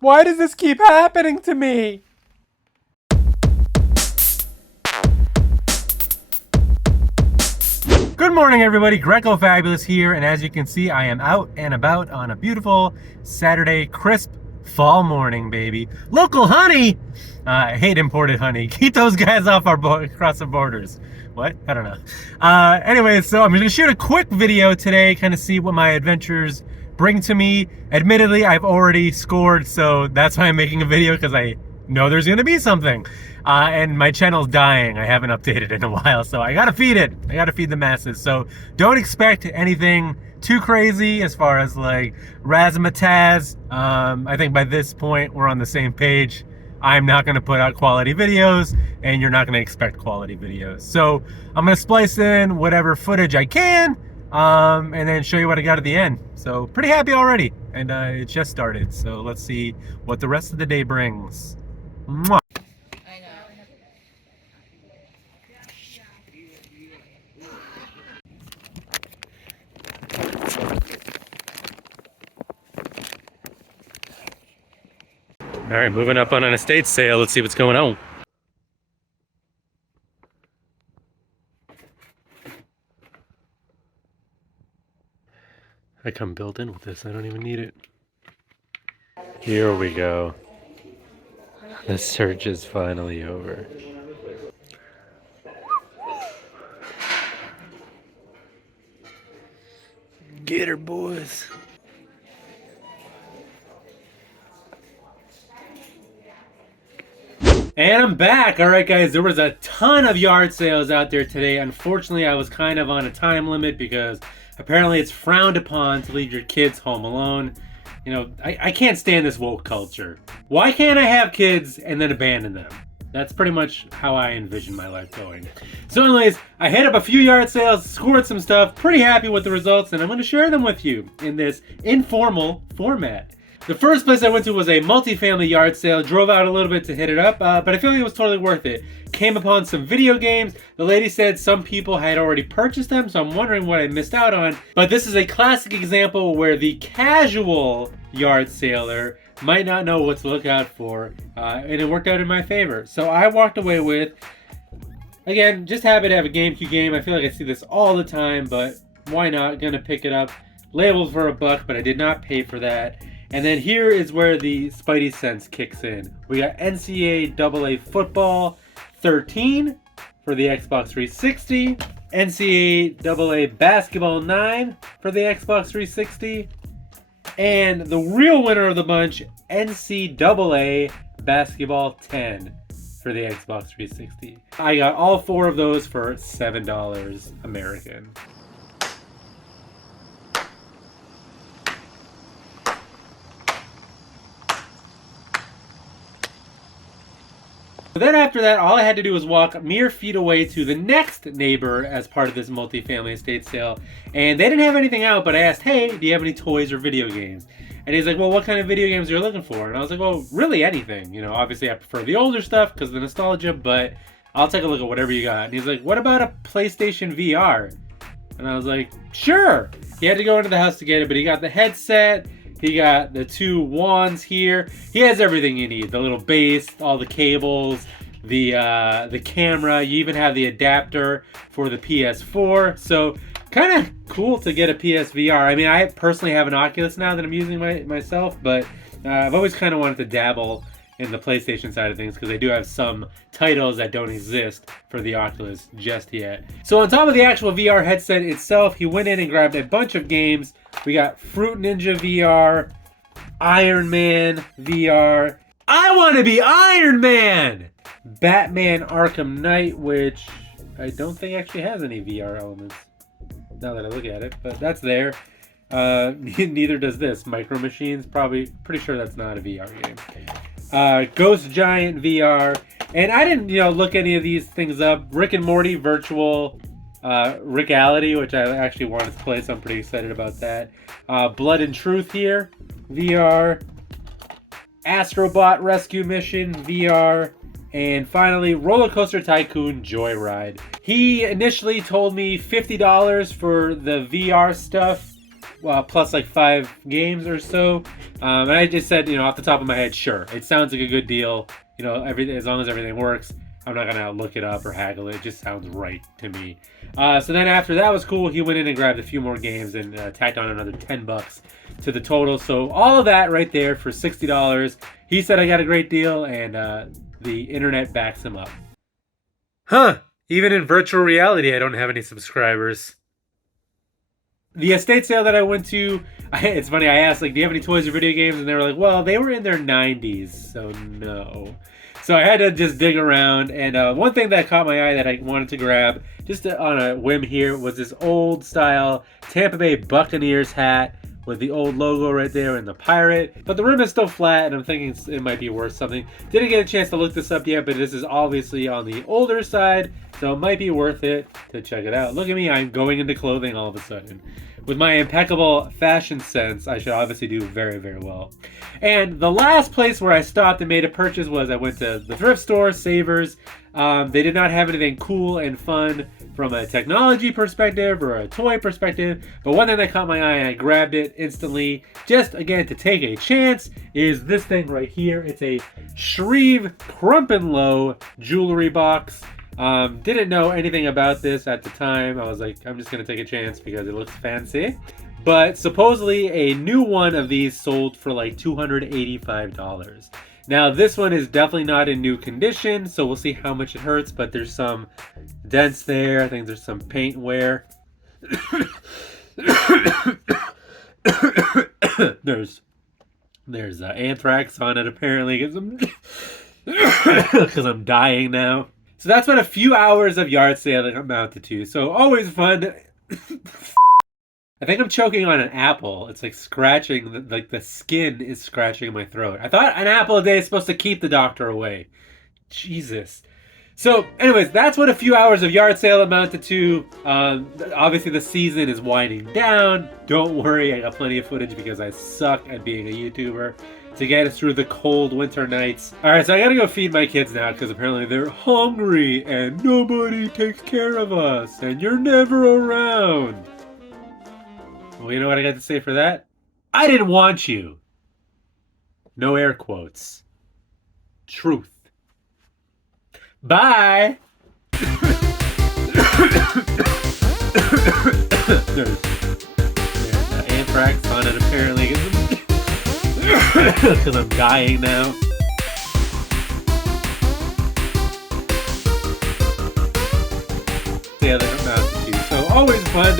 Why does this keep happening to me? Good morning, everybody. Greco Fabulous here, and as you can see, I am out and about on a beautiful Saturday, crisp fall morning, baby. Local honey! I hate imported honey. Keep those guys off across the borders. What? I don't know. Anyways, so I'm going to shoot a quick video today, kind of see what my adventures bring to me. Admittedly, I've already scored, so that's why I'm making a video, because I know there's going to be something. And my channel's dying. I haven't updated in a while, so I gotta feed it. I gotta feed the masses. So don't expect anything too crazy as far as like razzmatazz. I think by this point we're on the same page. I'm not gonna put out quality videos, and you're not gonna expect quality videos. So I'm gonna splice in whatever footage I can, and then show you what I got at the end. So pretty happy already, and it just started. So let's see what the rest of the day brings. Mwah. All right, moving up on an estate sale. Let's see what's going on. I come built in with this. I don't even need it. Here we go. The search is finally over. Get her, boys. And I'm back. All right, guys, there was a ton of yard sales out there today. Unfortunately, I was kind of on a time limit because apparently it's frowned upon to leave your kids home alone. You know, I can't stand this woke culture. Why can't I have kids and then abandon them? That's pretty much how I envision my life going. So anyways, I hit up a few yard sales, scored some stuff, pretty happy with the results, and I'm going to share them with you in this informal format. The first place I went to was a multifamily yard sale. Drove out a little bit to hit it up, but I feel like it was totally worth it. Came upon some video games. The lady said some people had already purchased them, so I'm wondering what I missed out on. But this is a classic example where the casual yard saler might not know what to look out for, and it worked out in my favor. So I walked away with, again, just happy to have a GameCube game. I feel like I see this all the time, but why not? Gonna pick it up. Labeled for $1, but I did not pay for that. And then here is where the Spidey sense kicks in. We got NCAA Football 13 for the Xbox 360, NCAA Basketball 9 for the Xbox 360, and the real winner of the bunch, NCAA Basketball 10 for the Xbox 360. I got all 4 of those for $7 American. Then after that, all I had to do was walk mere feet away to the next neighbor as part of this multifamily estate sale. And they didn't have anything out, but I asked, hey, do you have any toys or video games? And he's like, well, what kind of video games are you looking for? And I was like, well, really anything. You know, obviously I prefer the older stuff because of the nostalgia, but I'll take a look at whatever you got. And he's like, what about a PlayStation VR? And I was like, sure. He had to go into the house to get it, but he got the headset. He got the 2 wands here. He has everything you need. The little base, all the cables, the camera. You even have the adapter for the PS4. So kind of cool to get a PSVR. I mean, I personally have an Oculus now that I'm using myself, but I've always kind of wanted to dabble in the PlayStation side of things because they do have some titles that don't exist for the Oculus just yet. So on top of the actual VR headset itself, he went in and grabbed a bunch of games. We got Fruit Ninja VR, Iron Man VR. I want to be Iron Man! Batman Arkham Knight, which I don't think actually has any VR elements, now that I look at it, but that's there. Neither does this. Micro Machines, probably, pretty sure that's not a VR game. Ghost Giant VR, and I didn't, look any of these things up. Rick and Morty Virtual Reality, which I actually wanted to play, so I'm pretty excited about that. Blood and Truth here, VR. Astrobot Rescue Mission VR. And finally, Roller Coaster Tycoon Joyride. He initially told me $50 for the VR stuff, plus like 5 games or so. And I just said, off the top of my head, sure. It sounds like a good deal. Everything, as long as everything works. I'm not gonna look it up or haggle it. It just sounds right to me. So then after that was cool, he went in and grabbed a few more games and tacked on another $10 to the total. So all of that right there for $60. He said I got a great deal, and the internet backs him up. Huh? Even in virtual reality, I don't have any subscribers. The estate sale that I went to, it's funny, I asked, like, do you have any toys or video games? And they were like, well, they were in their 90s, so no. So I had to just dig around, and one thing that caught my eye that I wanted to grab, just on a whim here, was this old style Tampa Bay Buccaneers hat with the old logo right there and the pirate. But the rim is still flat, and I'm thinking it might be worth something. Didn't get a chance to look this up yet, but this is obviously on the older side, so it might be worth it to check it out. Look at me, I'm going into clothing all of a sudden. With my impeccable fashion sense, I should obviously do very, very well. And the last place where I stopped and made a purchase was I went to the thrift store, Savers. They did not have anything cool and fun from a technology perspective or a toy perspective, but one thing that caught my eye and I grabbed it instantly, just again to take a chance, is this thing right here. It's a Shreve Crump-N-Low jewelry box. Didn't know anything about this at the time. I was like, I'm just gonna take a chance because it looks fancy. But supposedly a new one of these sold for like $285. Now this one is definitely not in new condition, so we'll see how much it hurts, but there's some dents there. I think there's some paint wear. there's anthrax on it apparently because I'm dying now. So that's what a few hours of yard sailing amounted to. So always fun. I think I'm choking on an apple. It's like scratching, like the skin is scratching my throat. I thought an apple a day is supposed to keep the doctor away. Jesus. So anyways, that's what a few hours of yard sale amounted to. Obviously the season is winding down. Don't worry, I got plenty of footage because I suck at being a YouTuber to get us through the cold winter nights. Alright, so I gotta go feed my kids now because apparently they're hungry and nobody takes care of us and you're never around. Well, you know what I got to say for that? I didn't want you. No air quotes. Truth. Bye. there's anthrax on it apparently. Because I'm dying now. Yeah, they're about to. So always fun.